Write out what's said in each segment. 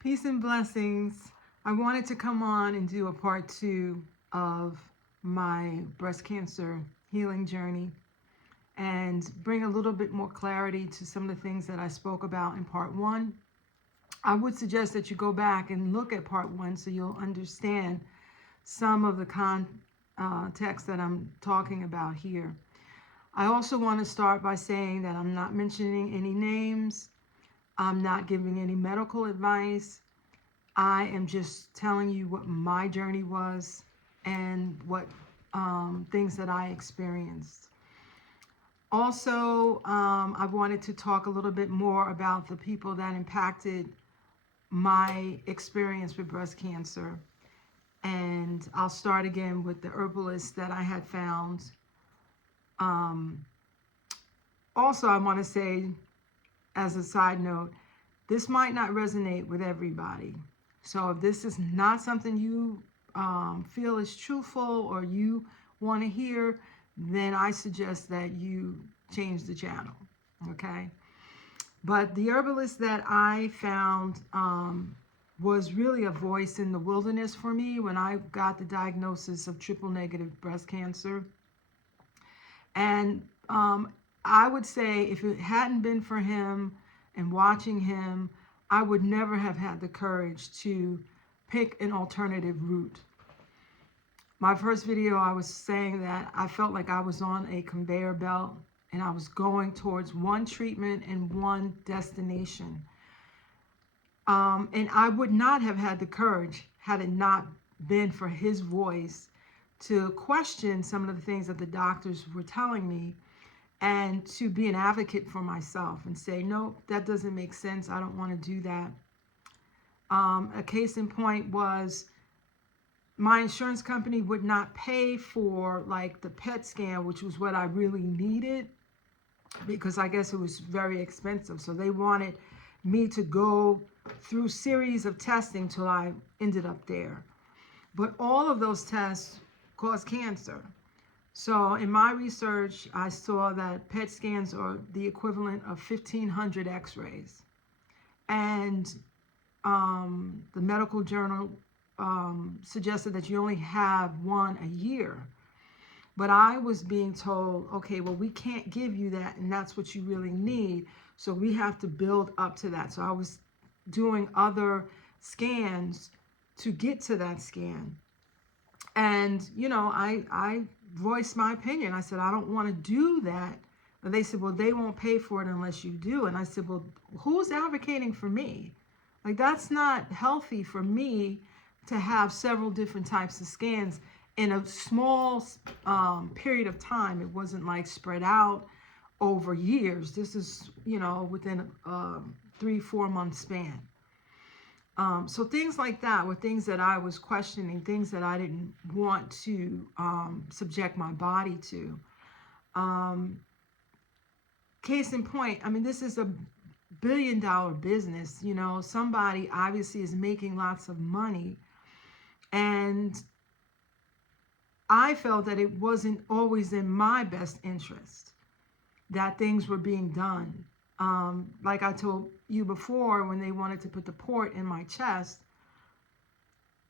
Peace and blessings. I wanted to come on and do a part 2 of my breast cancer healing journey and bring a little bit more clarity to some of the things that I spoke about in part 1. I would suggest that you go back and look at part 1 so you'll understand some of the context that I'm talking about here. I also want to start by saying that I'm not mentioning any names. I'm not giving any medical advice. I am just telling you what my journey was and what things that I experienced. Also, I wanted to talk a little bit more about the people that impacted my experience with breast cancer. And I'll start again with the herbalist that I had found. Also, I want to say, as a side note, this might not resonate with everybody. So if this is not something you feel is truthful or you want to hear, then I suggest that you change the channel, okay? But the herbalist that I found was really a voice in the wilderness for me when I got the diagnosis of triple negative breast cancer. And I would say if it hadn't been for him and watching him, I would never have had the courage to pick an alternative route. My first video, I was saying that I felt like I was on a conveyor belt and I was going towards one treatment and one destination. And I would not have had the courage had it not been for his voice to question some of the things that the doctors were telling me and to be an advocate for myself and say, no, that doesn't make sense. I don't want to do that. A case in point was my insurance company would not pay for like the PET scan, which was what I really needed because I guess it was very expensive. So they wanted me to go through series of testing till I ended up there. But all of those tests cause cancer. So in my research, I saw that PET scans are the equivalent of 1,500 x-rays. And the medical journal suggested that you only have one a year. But I was being told, okay, well, we can't give you that, and that's what you really need. So we have to build up to that. So I was doing other scans to get to that scan. And, you know, I voiced my opinion. I said, I don't want to do that. And they said, well, they won't pay for it unless you do. And I said, well, who's advocating for me? Like, that's not healthy for me to have several different types of scans in a small period of time. It wasn't like spread out over years. This is, you know, within a 3-4 month span. So things like that were things that I was questioning, things that I didn't want to subject my body to. Case in point, I mean, this is a billion-dollar business. You know, somebody obviously is making lots of money. And I felt that it wasn't always in my best interest that things were being done. Like I told you before, when they wanted to put the port in my chest,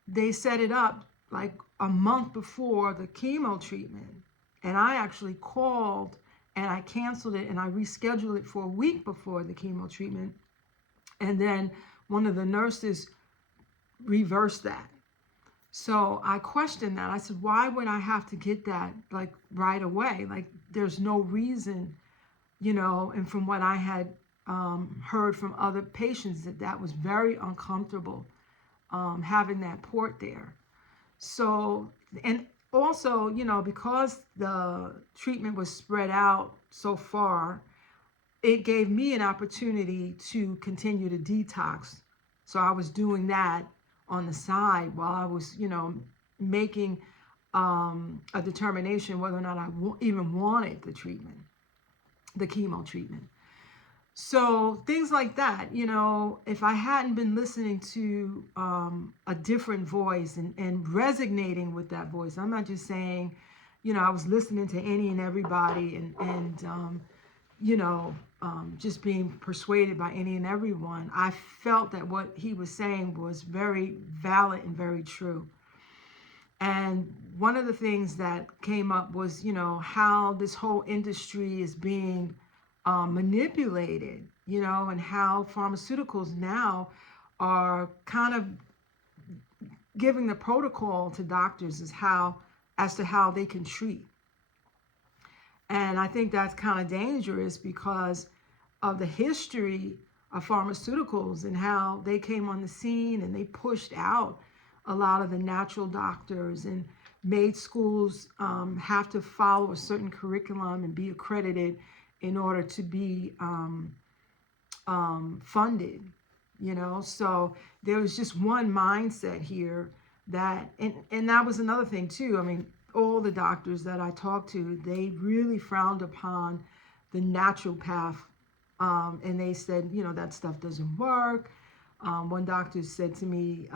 they set it up like a month before the chemo treatment. And I actually called and I canceled it and I rescheduled it for a week before the chemo treatment. And then one of the nurses reversed that. So I questioned that. I said, why would I have to get that like right away? Like, there's no reason, you know. And from what I had heard from other patients, that was very uncomfortable having that port there. So, and also, you know, because the treatment was spread out so far, it gave me an opportunity to continue to detox. So I was doing that on the side while I was, you know, making a determination whether or not I even wanted the treatment, the chemo treatment. So things like that, you know, if I hadn't been listening to a different voice and resonating with that voice, I'm not just saying, you know, I was listening to any and everybody and you know, just being persuaded by any and everyone. I felt that what he was saying was very valid and very true. And one of the things that came up was, how this whole industry is being manipulated, and how pharmaceuticals now are kind of giving the protocol to doctors as to how they can treat. And I think that's kind of dangerous because of the history of pharmaceuticals and how they came on the scene and they pushed out a lot of the natural doctors and made schools have to follow a certain curriculum and be accredited in order to be funded, So there was just one mindset here and that was another thing too. I mean, all the doctors that I talked to, they really frowned upon the naturopath. And they said, that stuff doesn't work. One doctor said to me,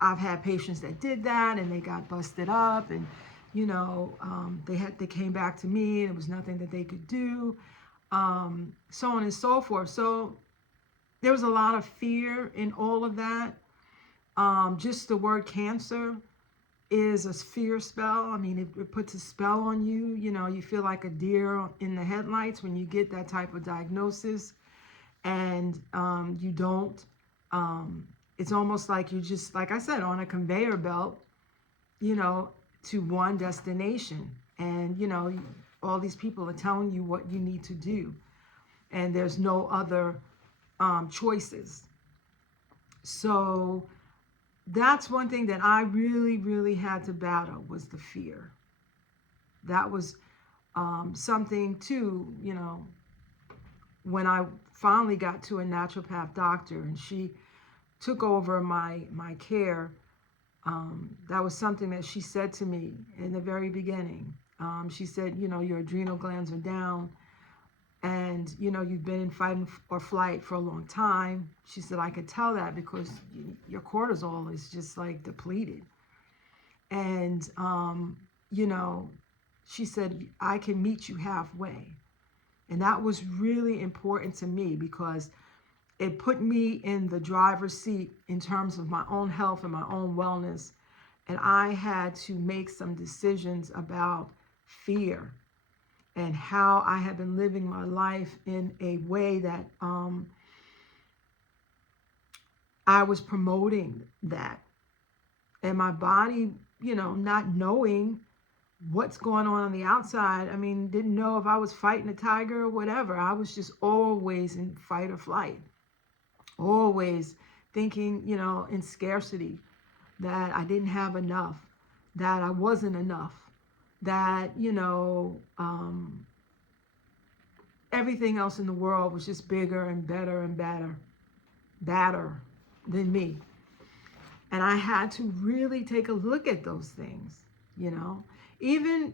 I've had patients that did that and they got busted up and, they came back to me and it was nothing that they could do, so on and so forth. So there was a lot of fear in all of that. Just the word cancer is a fear spell. I mean, it puts a spell on you. You feel like a deer in the headlights when you get that type of diagnosis, and you don't. It's almost like you're just, like I said, on a conveyor belt, to one destination. And, all these people are telling you what you need to do, and there's no other choices. So that's one thing that I really, really had to battle was the fear. That was something too, when I finally got to a naturopath doctor and she took over my care, that was something that she said to me in the very beginning. She said, your adrenal glands are down and, you've been in fight or flight for a long time. She said, I could tell that because your cortisol is just like depleted. And, she said, I can meet you halfway. And that was really important to me because it put me in the driver's seat in terms of my own health and my own wellness. And I had to make some decisions about fear and how I have been living my life in a way that I was promoting that. And my body, not knowing what's going on the outside. I mean, didn't know if I was fighting a tiger or whatever. I was just always in fight or flight, always thinking, in scarcity, that I didn't have enough, that I wasn't enough, that, everything else in the world was just bigger and better and badder than me. And I had to really take a look at those things, even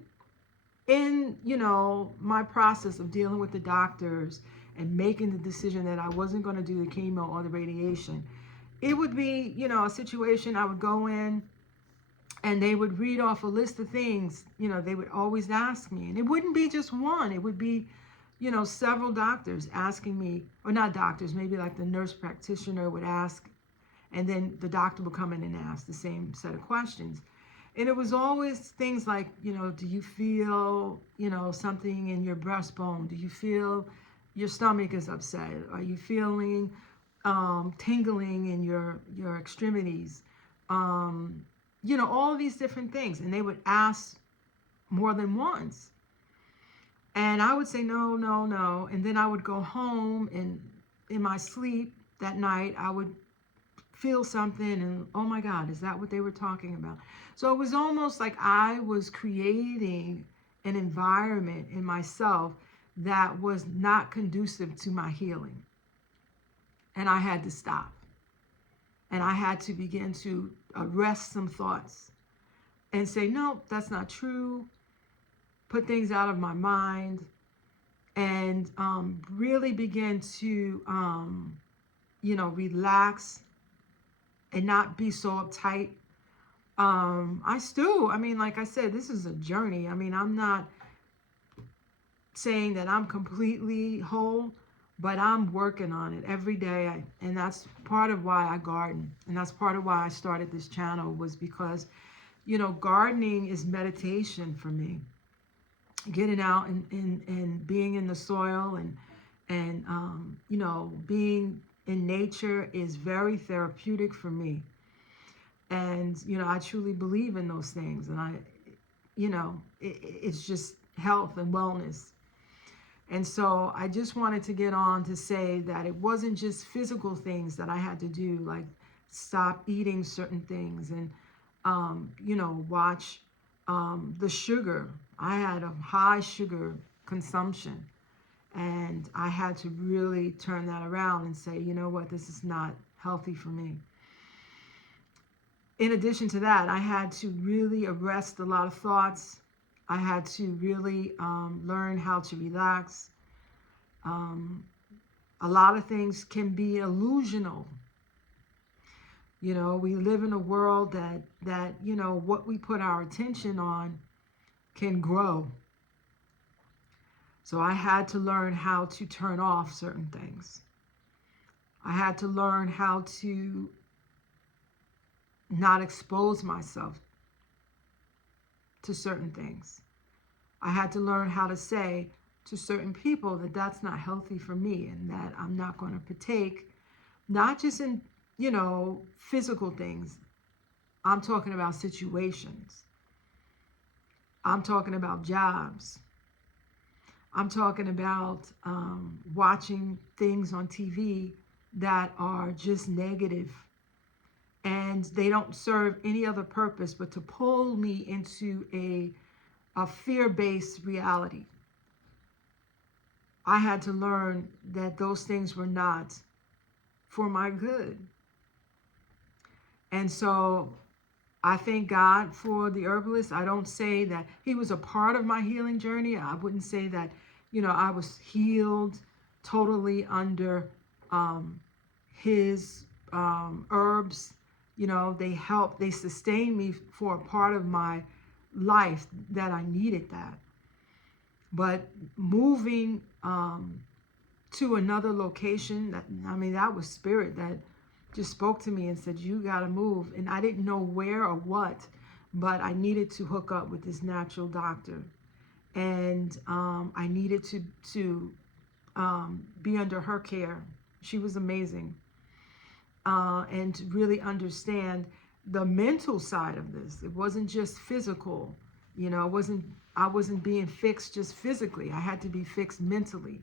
in, my process of dealing with the doctors and making the decision that I wasn't going to do the chemo or the radiation. It would be, a situation I would go in and they would read off a list of things, they would always ask me. And it wouldn't be just one. It would be, several doctors asking me, or not doctors, maybe like the nurse practitioner would ask, and then the doctor would come in and ask the same set of questions. And it was always things like, do you feel, something in your breastbone? Do you feel your stomach is upset? Are you feeling tingling in your extremities? All these different things. And they would ask more than once. And I would say, no, no, no. And then I would go home and in my sleep that night, I would feel something and, oh my God, is that what they were talking about? So it was almost like I was creating an environment in myself that was not conducive to my healing. And I had to stop. And I had to begin to arrest some thoughts and say, no, that's not true. Put things out of my mind and really begin to, relax and not be so uptight. Like I said, this is a journey. I mean, I'm not saying that I'm completely whole, but I'm working on it every day. And that's part of why I garden. And that's part of why I started this channel, was because, gardening is meditation for me. Getting out and being in the soil and being in nature is very therapeutic for me. And, I truly believe in those things. And it's just health and wellness. And so I just wanted to get on to say that it wasn't just physical things that I had to do, like stop eating certain things and, watch the sugar. I had a high sugar consumption, and I had to really turn that around and say, you know what, this is not healthy for me. In addition to that, I had to really arrest a lot of thoughts. I had to really learn how to relax. A lot of things can be illusional. We live in a world that what we put our attention on can grow. So I had to learn how to turn off certain things. I had to learn how to not expose myself to certain things. I had to learn how to say to certain people that that's not healthy for me, and that I'm not going to partake, not just in, physical things. I'm talking about situations. I'm talking about jobs. I'm talking about watching things on TV that are just negative, and they don't serve any other purpose but to pull me into a fear-based reality. I had to learn that those things were not for my good. And so I thank God for the herbalist. I don't say that he was a part of my healing journey. I wouldn't say that, I was healed totally under his herbs. They sustained me for a part of my life that I needed that. But moving to another location, that was spirit that just spoke to me and said, you got to move. And I didn't know where or what, but I needed to hook up with this natural doctor. And I needed to be under her care. She was amazing. And to really understand the mental side of this. It wasn't just physical. I wasn't being fixed just physically. I had to be fixed mentally.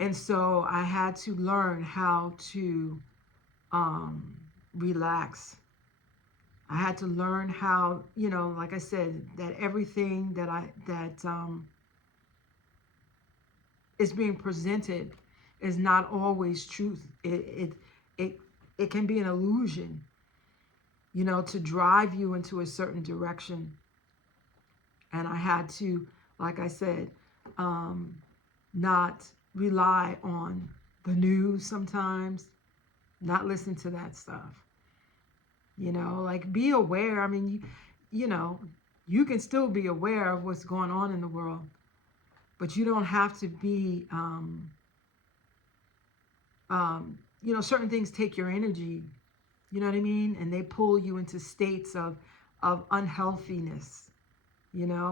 And so I had to learn how to relax. I had to learn how, like I said, that everything that is being presented is not always truth. It can be an illusion, to drive you into a certain direction. And I had to, like I said, not rely on the news sometimes, not listen to that stuff. Like be aware. You can still be aware of what's going on in the world, but you don't have to be, certain things take your energy, you know what I mean? And they pull you into states of unhealthiness,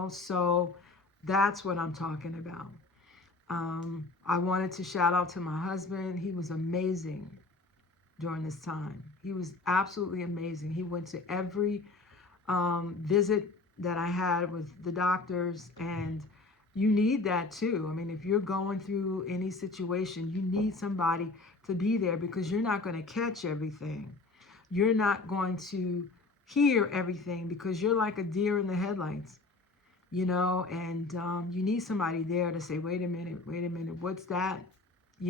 so that's what I'm talking about. I wanted to shout out to my husband. He was amazing during this time. He was absolutely amazing. He went to every visit that I had with the doctors, and you need that too. If you're going through any situation, you need somebody to be there, because you're not going to catch everything. You're not going to hear everything, because you're like a deer in the headlights. And you need somebody there to say, wait a minute, what's that?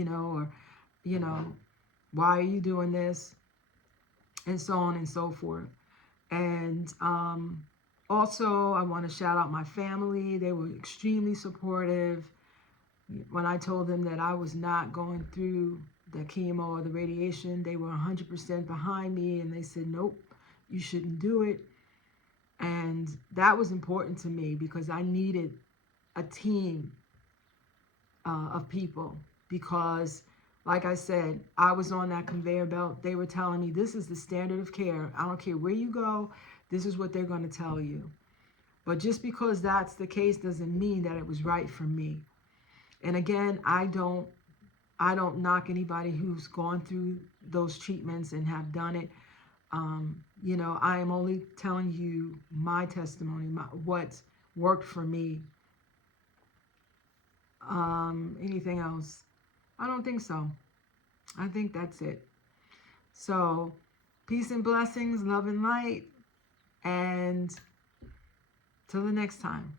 Or, why are you doing this? And so on and so forth. And also, I want to shout out my family. They were extremely supportive. When I told them that I was not going through the chemo or the radiation, they were 100% behind me, and they said, nope, you shouldn't do it. And that was important to me, because I needed a team. of people, because like I said, I was on that conveyor belt. They were telling me this is the standard of care. I don't care where you go, this is what they're going to tell you. But just because that's the case doesn't mean that it was right for me. And again, I don't knock anybody who's gone through those treatments and have done it. You know, I am only telling you my testimony, what's worked for me. Anything else? I don't think so. I think that's it. So, peace and blessings, love and light, and till the next time.